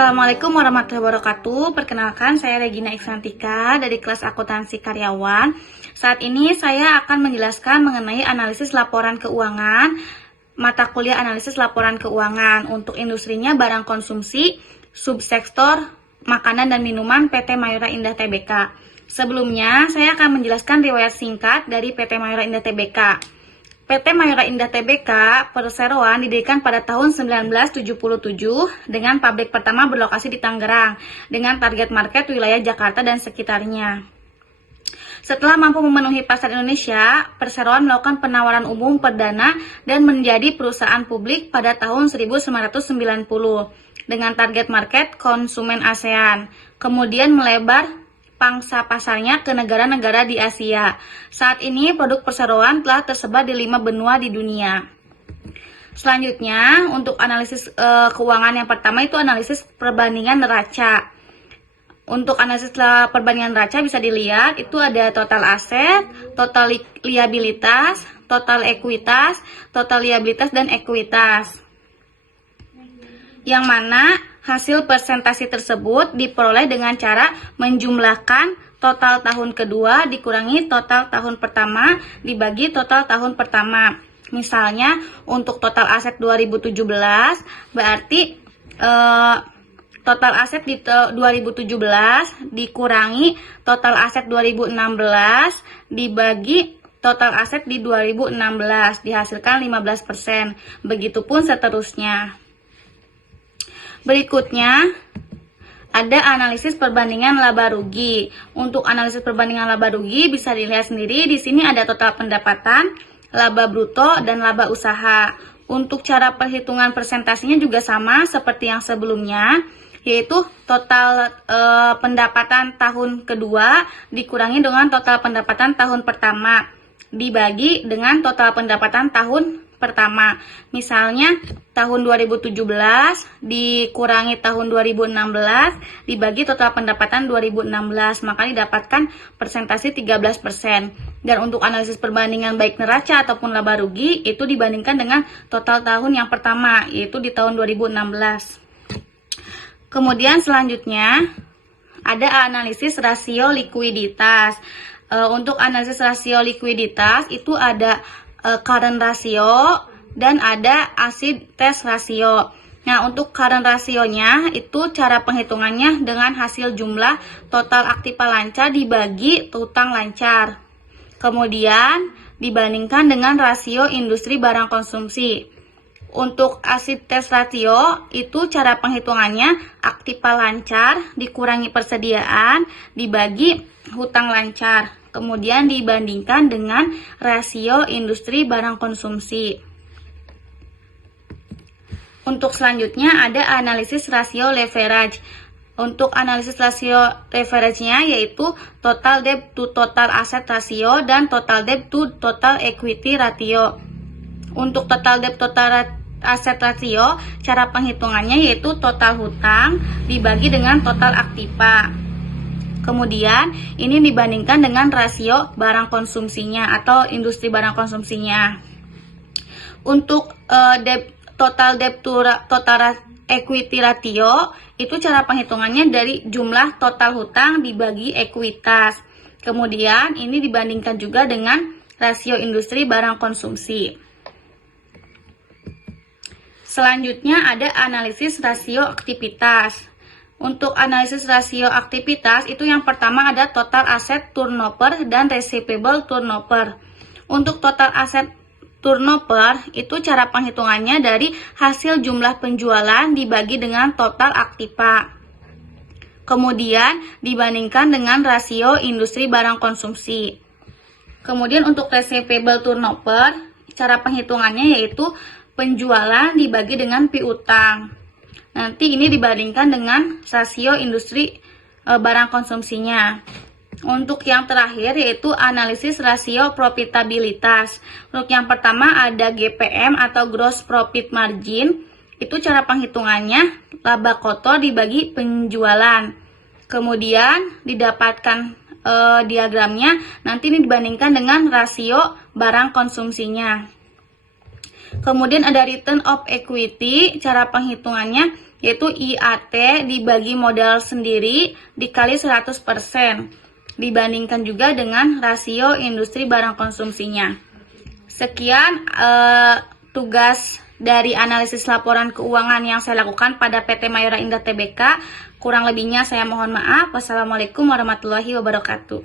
Assalamualaikum warahmatullahi wabarakatuh. Perkenalkan, saya Regina Iksantika dari kelas akuntansi karyawan. Saat ini saya akan menjelaskan mengenai analisis laporan keuangan, mata kuliah analisis laporan keuangan untuk industrinya barang konsumsi, subsektor makanan dan minuman PT Mayora Indah Tbk. Sebelumnya, saya akan menjelaskan riwayat singkat dari PT Mayora Indah Tbk. PT Mayora Indah Tbk Perseroan didirikan pada tahun 1977 dengan pabrik pertama berlokasi di Tangerang dengan target market wilayah Jakarta dan sekitarnya. Setelah mampu memenuhi pasar Indonesia, Perseroan melakukan penawaran umum perdana dan menjadi perusahaan publik pada tahun 1990 dengan target market konsumen ASEAN. Kemudian melebar pangsa pasarnya ke negara-negara di Asia. Saat ini produk Perseroan telah tersebar di 5 benua di dunia. Selanjutnya, untuk analisis keuangan yang pertama itu analisis perbandingan neraca. Untuk analisis perbandingan neraca bisa dilihat itu ada total aset, total liabilitas, total ekuitas, total liabilitas dan ekuitas. Yang mana hasil presentasi tersebut diperoleh dengan cara menjumlahkan total tahun kedua dikurangi total tahun pertama dibagi total tahun pertama. Misalnya untuk total aset 2017 berarti total aset di 2017 dikurangi total aset 2016 dibagi total aset di 2016 dihasilkan 15%. Begitupun seterusnya. Berikutnya, ada analisis perbandingan laba rugi. Untuk analisis perbandingan laba rugi bisa dilihat sendiri. Di sini ada total pendapatan, laba bruto, dan laba usaha. Untuk cara perhitungan presentasinya juga sama seperti yang sebelumnya, yaitu total pendapatan tahun kedua dikurangi dengan total pendapatan tahun pertama dibagi dengan total pendapatan tahun pertama. Misalnya tahun 2017 dikurangi tahun 2016 dibagi total pendapatan 2016, maka didapatkan persentase 13%. Dan untuk analisis perbandingan baik neraca ataupun laba rugi itu dibandingkan dengan total tahun yang pertama, yaitu di tahun 2016. Kemudian selanjutnya ada analisis rasio likuiditas. Untuk analisis rasio likuiditas itu ada current ratio dan ada acid test ratio. Nah, untuk current rasionya itu cara penghitungannya dengan hasil jumlah total aktiva lancar dibagi utang lancar. Kemudian dibandingkan dengan rasio industri barang konsumsi. Untuk acid test ratio itu cara penghitungannya aktiva lancar dikurangi persediaan dibagi hutang lancar. Kemudian dibandingkan dengan rasio industri barang konsumsi. Untuk selanjutnya ada analisis rasio leverage. Untuk analisis rasio leverage-nya yaitu total debt to total asset ratio dan total debt to total equity ratio. Untuk total debt total asset ratio, cara penghitungannya yaitu total hutang dibagi dengan total aktiva. Kemudian ini dibandingkan dengan rasio barang konsumsinya atau industri barang konsumsinya. Untuk total debt to total equity ratio itu cara penghitungannya dari jumlah total hutang dibagi ekuitas. Kemudian ini dibandingkan juga dengan rasio industri barang konsumsi. Selanjutnya ada analisis rasio aktivitas. Untuk analisis rasio aktivitas itu yang pertama ada total aset turnover dan receivable turnover. Untuk total aset turnover itu cara penghitungannya dari hasil jumlah penjualan dibagi dengan total aktiva. Kemudian dibandingkan dengan rasio industri barang konsumsi. Kemudian untuk receivable turnover cara penghitungannya yaitu penjualan dibagi dengan piutang. Nanti ini dibandingkan dengan rasio industri barang konsumsinya. Untuk yang terakhir yaitu analisis rasio profitabilitas. Untuk yang pertama ada GPM atau gross profit margin. Itu cara penghitungannya laba kotor dibagi penjualan. Kemudian didapatkan diagramnya. Nanti ini dibandingkan dengan rasio barang konsumsinya. Kemudian ada return of equity, cara penghitungannya yaitu IAT dibagi modal sendiri dikali 100%, dibandingkan juga dengan rasio industri barang konsumsinya. Sekian tugas dari analisis laporan keuangan yang saya lakukan pada PT Mayora Indah Tbk. Kurang lebihnya saya mohon maaf. Wassalamualaikum warahmatullahi wabarakatuh.